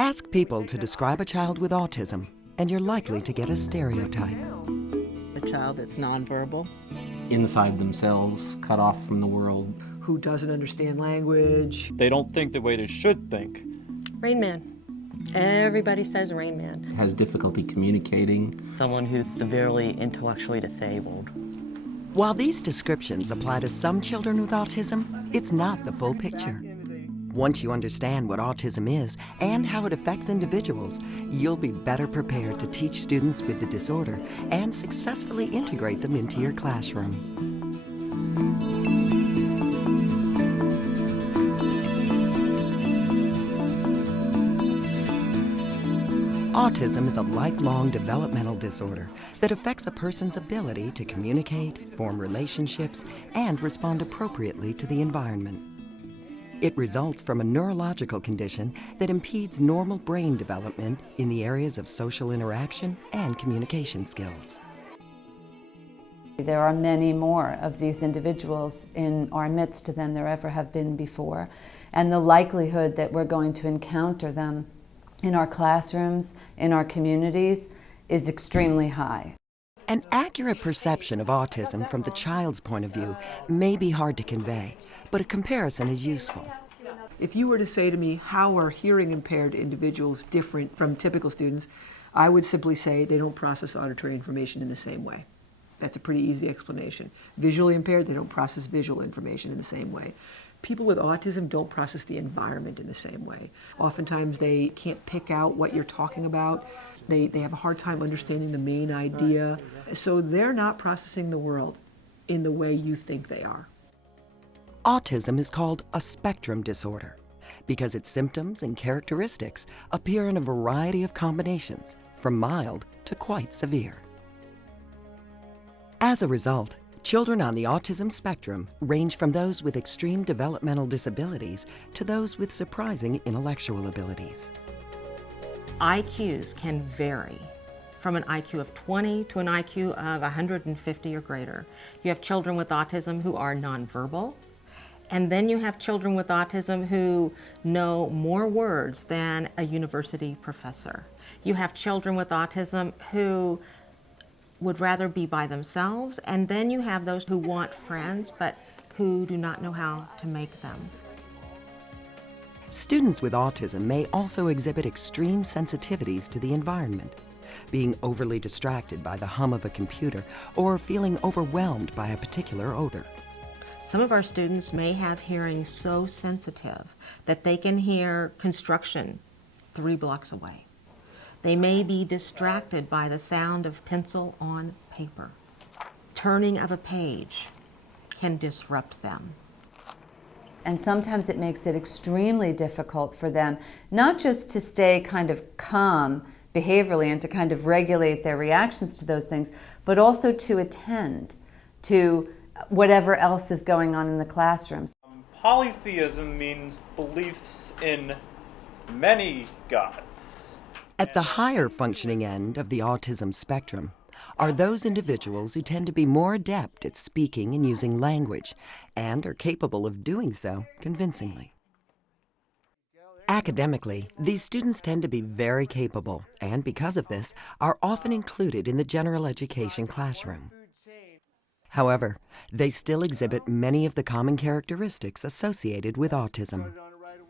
Ask people to describe a child with autism, and you're likely to get a stereotype. A child that's nonverbal. Inside themselves, cut off from the world. Who doesn't understand language. They don't think the way they should think. Rain Man. Everybody says Rain Man. Has difficulty communicating. Someone who's severely intellectually disabled. While these descriptions apply to some children with autism, it's not the full picture. Once you understand what autism is and how it affects individuals, you'll be better prepared to teach students with the disorder and successfully integrate them into your classroom. Autism is a lifelong developmental disorder that affects a person's ability to communicate, form relationships, and respond appropriately to the environment. It results from a neurological condition that impedes normal brain development in the areas of social interaction and communication skills. There are many more of these individuals in our midst than there ever have been before, and the likelihood that we're going to encounter them in our classrooms, in our communities, is extremely high. An accurate perception of autism from the child's point of view may be hard to convey, but a comparison is useful. If you were to say to me, how are hearing impaired individuals different from typical students, I would simply say they don't process auditory information in the same way. That's a pretty easy explanation. Visually impaired, they don't process visual information in the same way. People with autism don't process the environment in the same way. Oftentimes they can't pick out what you're talking about. They have a hard time understanding the main idea. So they're not processing the world in the way you think they are. Autism is called a spectrum disorder because its symptoms and characteristics appear in a variety of combinations, from mild to quite severe. As a result, children on the autism spectrum range from those with extreme developmental disabilities to those with surprising intellectual abilities. IQs can vary from an IQ of 20 to an IQ of 150 or greater. You have children with autism who are nonverbal, and then you have children with autism who know more words than a university professor. You have children with autism who would rather be by themselves, and then you have those who want friends but who do not know how to make them. Students with autism may also exhibit extreme sensitivities to the environment, being overly distracted by the hum of a computer or feeling overwhelmed by a particular odor. Some of our students may have hearing so sensitive that they can hear construction 3 blocks away. They may be distracted by the sound of pencil on paper. Turning of a page can disrupt them. And sometimes it makes it extremely difficult for them, not just to stay kind of calm behaviorally and to kind of regulate their reactions to those things, but also to attend to whatever else is going on in the classrooms. Polytheism means beliefs in many gods. At the higher functioning end of the autism spectrum are those individuals who tend to be more adept at speaking and using language and are capable of doing so convincingly. Academically, these students tend to be very capable and, because of this, are often included in the general education classroom. However, they still exhibit many of the common characteristics associated with autism.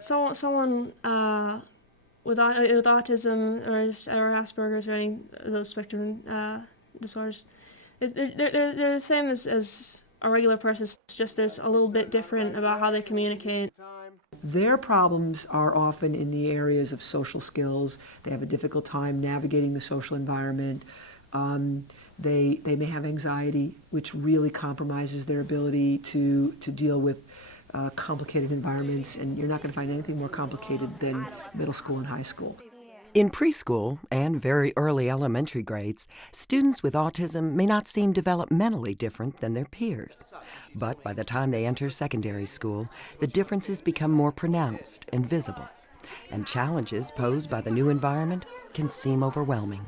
So, someone with autism or Asperger's or any of those spectrum disorders, they're the same as a regular person. It's just there's a little bit different about how they communicate. Their problems are often in the areas of social skills. They have a difficult time navigating the social environment. They may have anxiety, which really compromises their ability to deal with complicated environments, and you're not going to find anything more complicated than middle school and high school. In preschool and very early elementary grades, students with autism may not seem developmentally different than their peers. But by the time they enter secondary school, the differences become more pronounced and visible, and challenges posed by the new environment can seem overwhelming.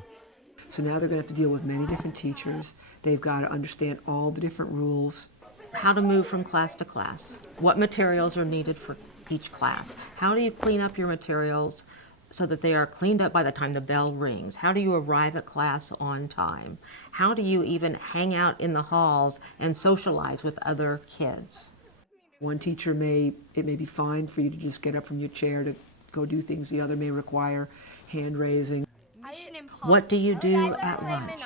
So now they're going to have to deal with many different teachers. They've got to understand all the different rules. How to move from class to class. What materials are needed for each class. How do you clean up your materials so that they are cleaned up by the time the bell rings? How do you arrive at class on time? How do you even hang out in the halls and socialize with other kids? One teacher it may be fine for you to just get up from your chair to go do things. The other may require hand raising. What do you do at lunch?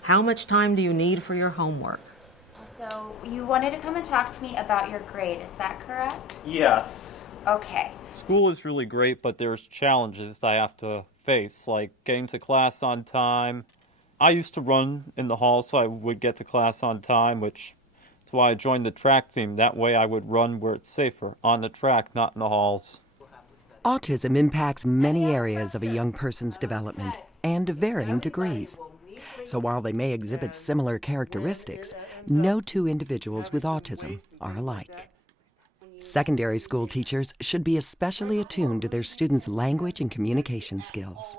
How much time do you need for your homework? So you wanted to come and talk to me about your grade, is that correct? Yes. Okay. School is really great, but there's challenges I have to face, like getting to class on time. I used to run in the hall so I would get to class on time, which is why I joined the track team. That way I would run where it's safer, on the track, not in the halls. Autism impacts many areas of a young person's development, and to varying degrees. So while they may exhibit similar characteristics, no two individuals with autism are alike. Secondary school teachers should be especially attuned to their students' language and communication skills.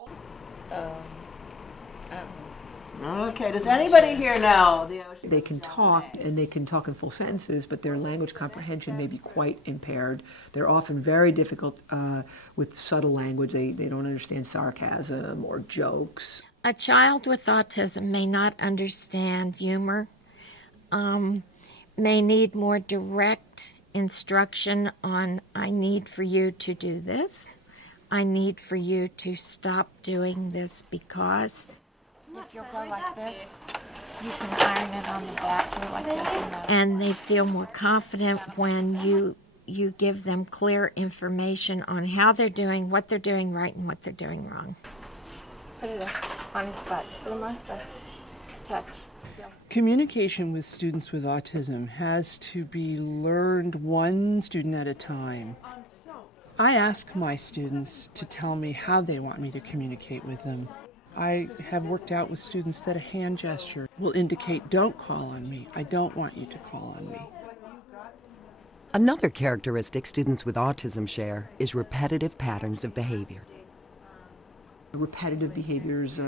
Okay, does anybody here know the ocean? They can talk, and they can talk in full sentences, but their language comprehension may be quite impaired. They're often very difficult with subtle language. They don't understand sarcasm or jokes. A child with autism may not understand humor, may need more direct instruction on, I need for you to do this. I need for you to stop doing this because. If you'll go like this, you can iron it on the back here like this. And they feel more confident when you give them clear information on how they're doing, what they're doing right, and what they're doing wrong. Put it on his butt. Sit him on his butt. Touch. Communication with students with autism has to be learned one student at a time. I ask my students to tell me how they want me to communicate with them. I have worked out with students that a hand gesture will indicate, don't call on me. I don't want you to call on me. Another characteristic students with autism share is repetitive patterns of behavior. Repetitive behaviors,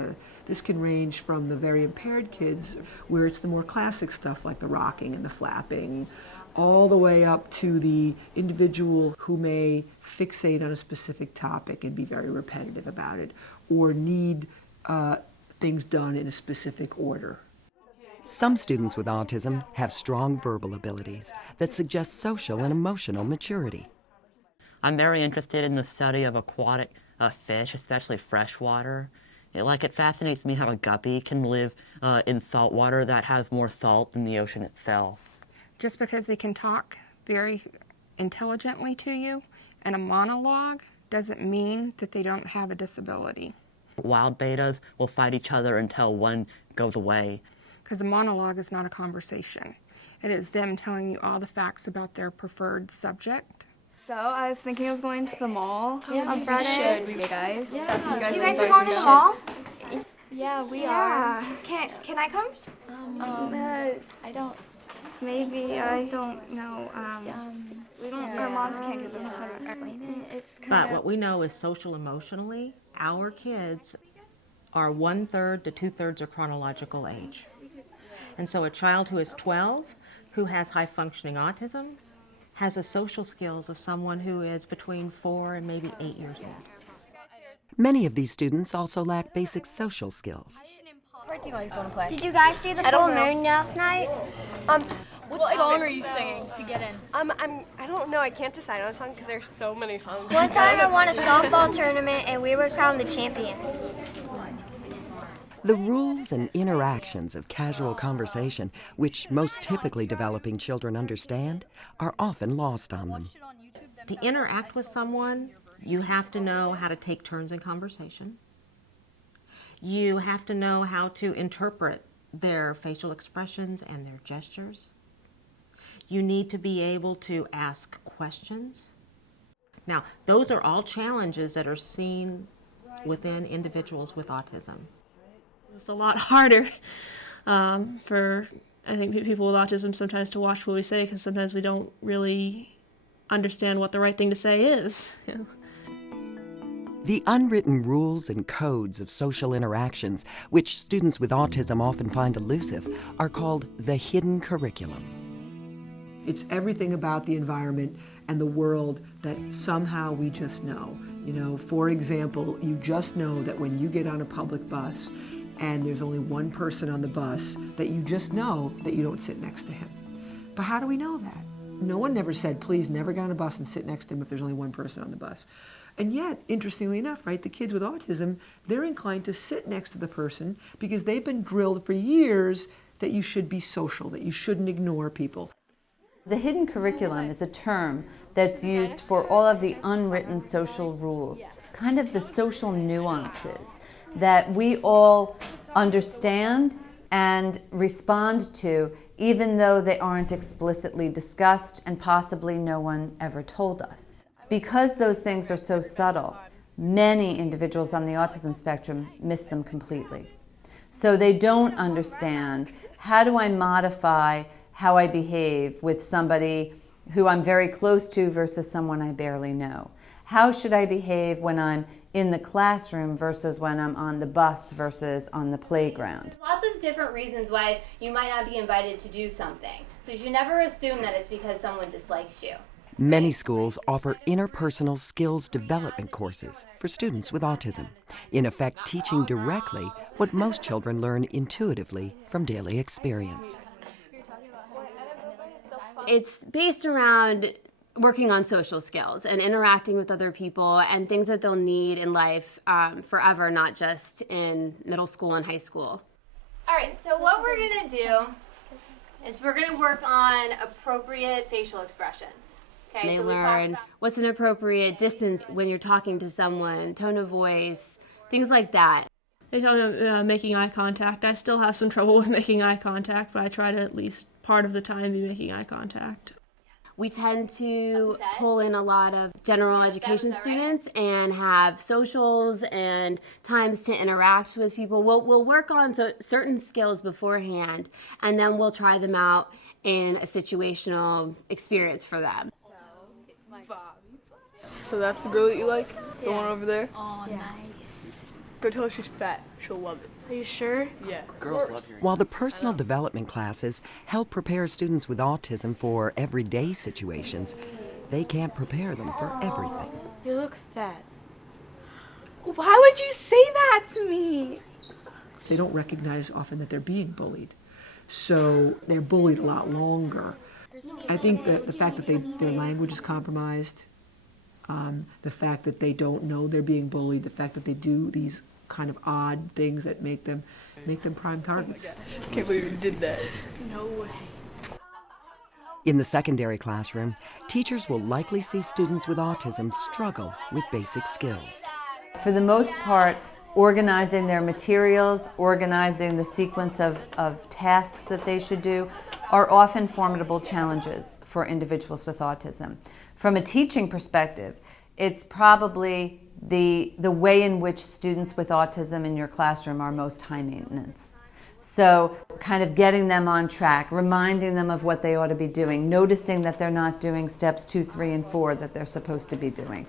this can range from the very impaired kids, where it's the more classic stuff like the rocking and the flapping, all the way up to the individual who may fixate on a specific topic and be very repetitive about it, or need things done in a specific order. Some students with autism have strong verbal abilities that suggest social and emotional maturity. I'm very interested in the study of aquatic fish, especially freshwater. It fascinates me how a guppy can live in salt water that has more salt than the ocean itself. Just because they can talk very intelligently to you in a monologue doesn't mean that they don't have a disability. Wild betas will fight each other until one goes away. Because a monologue is not a conversation. It is them telling you all the facts about their preferred subject. So I was thinking of going to the mall on Friday. Should we, guys? Yeah. That's what You guys are going to the mall? Yeah, we are. Can I come? I don't. Maybe I don't know. We don't. Our moms can't give us how to explain it. It's But what we know is social emotionally, our kids are 1/3 to 2/3 of chronological age. And so a child who is 12, who has high functioning autism, has the social skills of someone who is between 4 and maybe 8 years old. Many of these students also lack basic social skills. What do you guys want to play? Did you guys see the full moon last night? What song are you singing to get in? I don't know. I can't decide on a song because there's so many songs. One time I won a softball tournament and we were crowned the champions. The rules and interactions of casual conversation, which most typically developing children understand, are often lost on them. To interact with someone, you have to know how to take turns in conversation. You have to know how to interpret their facial expressions and their gestures. You need to be able to ask questions. Now, those are all challenges that are seen within individuals with autism. It's a lot harder for, I think, people with autism sometimes to watch what we say, because sometimes we don't really understand what the right thing to say is. Yeah. The unwritten rules and codes of social interactions, which students with autism often find elusive, are called the hidden curriculum. It's everything about the environment and the world that somehow we just know. You know, for example, you just know that when you get on a public bus and there's only one person on the bus, that you just know that you don't sit next to him. But how do we know that? No one never said, please never get on a bus and sit next to him if there's only one person on the bus. And yet, interestingly enough, right, the kids with autism, they're inclined to sit next to the person because they've been drilled for years that you should be social, that you shouldn't ignore people. The hidden curriculum is a term that's used for all of the unwritten social rules, kind of the social nuances that we all understand and respond to, even though they aren't explicitly discussed and possibly no one ever told us. Because those things are so subtle, many individuals on the autism spectrum miss them completely. So they don't understand, how do I modify how I behave with somebody who I'm very close to versus someone I barely know? How should I behave when I'm in the classroom versus when I'm on the bus versus on the playground? Lots of different reasons why you might not be invited to do something. So you should never assume that it's because someone dislikes you. Many schools offer interpersonal skills development courses for students with autism, in effect teaching directly what most children learn intuitively from daily experience. It's based around working on social skills and interacting with other people and things that they'll need in life forever, not just in middle school and high school. All right, so what we're going to do is we're going to work on appropriate facial expressions. Okay, They so we talked learn about what's an appropriate distance when you're talking to someone, tone of voice, things like that. They tell me making eye contact. I still have some trouble with making eye contact, but I try to at least part of the time be making eye contact. We tend to pull in a lot of general education students and have socials and times to interact with people. We'll work on certain skills beforehand, and then we'll try them out in a situational experience for them. So that's the girl that you like? The one over there? Oh, nice. Go tell her she's fat. She'll love it. Are you sure? Yeah. Girls love hearing. While the personal development classes help prepare students with autism for everyday situations, they can't prepare them for everything. You look fat. Why would you say that to me? They don't recognize often that they're being bullied. So they're bullied a lot longer. I think that the fact that their language is compromised, the fact that they don't know they're being bullied, the fact that they do these kind of odd things that make them prime targets. I can't believe you did that. No way. In the secondary classroom, teachers will likely see students with autism struggle with basic skills. For the most part, organizing their materials, organizing the sequence of tasks that they should do are often formidable challenges for individuals with autism. From a teaching perspective, it's probably the way in which students with autism in your classroom are most high maintenance. So kind of getting them on track, reminding them of what they ought to be doing, noticing that they're not doing steps 2, 3, and 4 that they're supposed to be doing.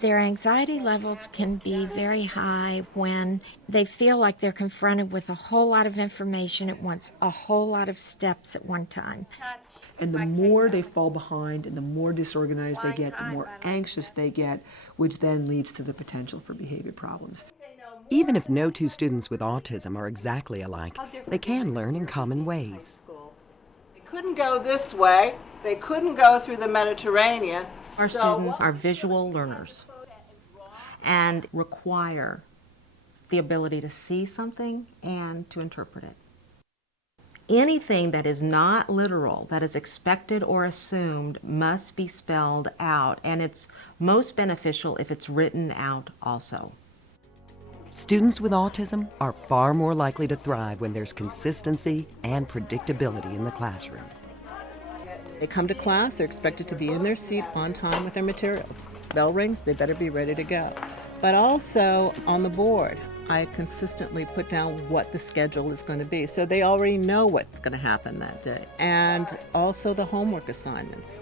Their anxiety levels can be very high when they feel like they're confronted with a whole lot of information at once, a whole lot of steps at one time. And the more they fall behind and the more disorganized they get, the more anxious they get, which then leads to the potential for behavior problems. Even if no two students with autism are exactly alike, they can learn in common ways. They couldn't go this way. They couldn't go through the Mediterranean. Our students are visual learners and require the ability to see something and to interpret it. Anything that is not literal, that is expected or assumed, must be spelled out, and it's most beneficial if it's written out also. Students with autism are far more likely to thrive when there's consistency and predictability in the classroom. They come to class, they're expected to be in their seat on time with their materials. Bell rings, they better be ready to go. But also on the board, I consistently put down what the schedule is going to be, so they already know what's going to happen that day. And also the homework assignments.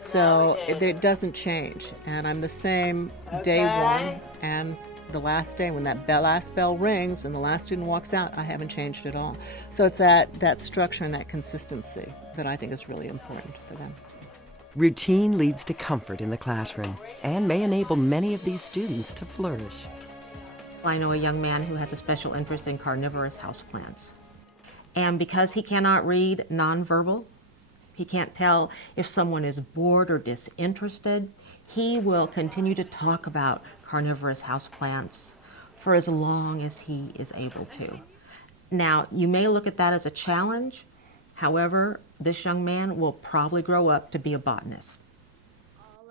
So it doesn't change. And I'm the same day one and the last day. When that last bell rings and the last student walks out, I haven't changed at all. So it's that structure and that consistency that I think is really important for them. Routine leads to comfort in the classroom and may enable many of these students to flourish. I know a young man who has a special interest in carnivorous houseplants. And because he cannot read nonverbal, he can't tell if someone is bored or disinterested, he will continue to talk about carnivorous houseplants for as long as he is able to. Now, you may look at that as a challenge. However, this young man will probably grow up to be a botanist.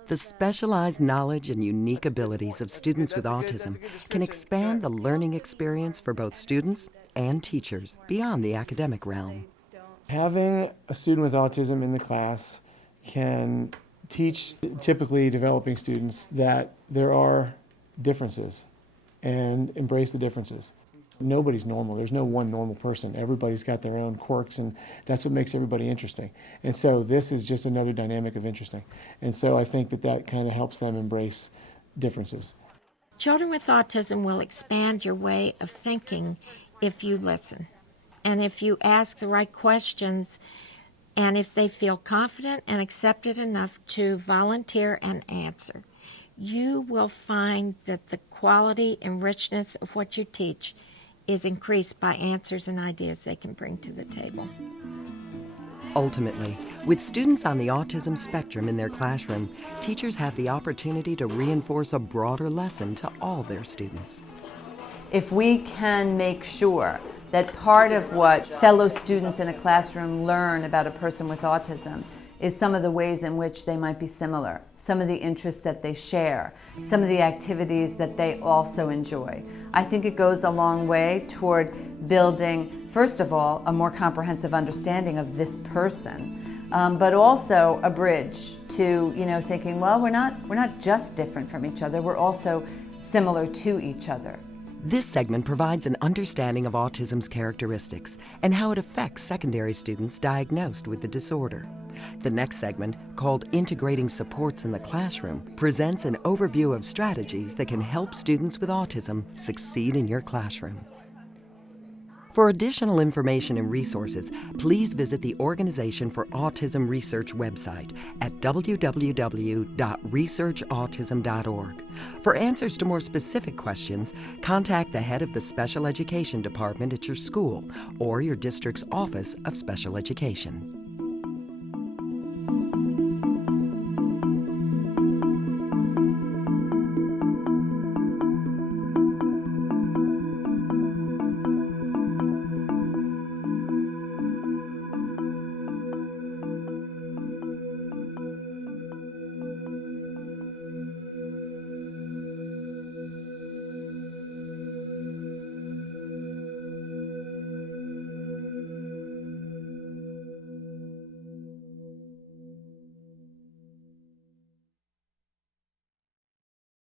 The specialized knowledge and unique abilities of students with autism can expand the learning experience for both students and teachers beyond the academic realm. Having a student with autism in the class can teach typically developing students that there are differences and embrace the differences. Nobody's normal. There's no one normal person. Everybody's got their own quirks, and that's what makes everybody interesting. And so this is just another dynamic of interesting. And so I think that kind of helps them embrace differences. Children with autism will expand your way of thinking if you listen, and if you ask the right questions, and if they feel confident and accepted enough to volunteer and answer. You will find that the quality and richness of what you teach is increased by answers and ideas they can bring to the table. Ultimately, with students on the autism spectrum in their classroom, teachers have the opportunity to reinforce a broader lesson to all their students. If we can make sure that part of what fellow students in a classroom learn about a person with autism is some of the ways in which they might be similar, some of the interests that they share, some of the activities that they also enjoy. I think it goes a long way toward building, first of all, a more comprehensive understanding of this person, but also a bridge to, thinking, well, we're not just different from each other, we're also similar to each other. This segment provides an understanding of autism's characteristics and how it affects secondary students diagnosed with the disorder. The next segment, called Integrating Supports in the Classroom, presents an overview of strategies that can help students with autism succeed in your classroom. For additional information and resources, please visit the Organization for Autism Research website at www.researchautism.org. For answers to more specific questions, contact the head of the Special Education Department at your school or your district's Office of Special Education.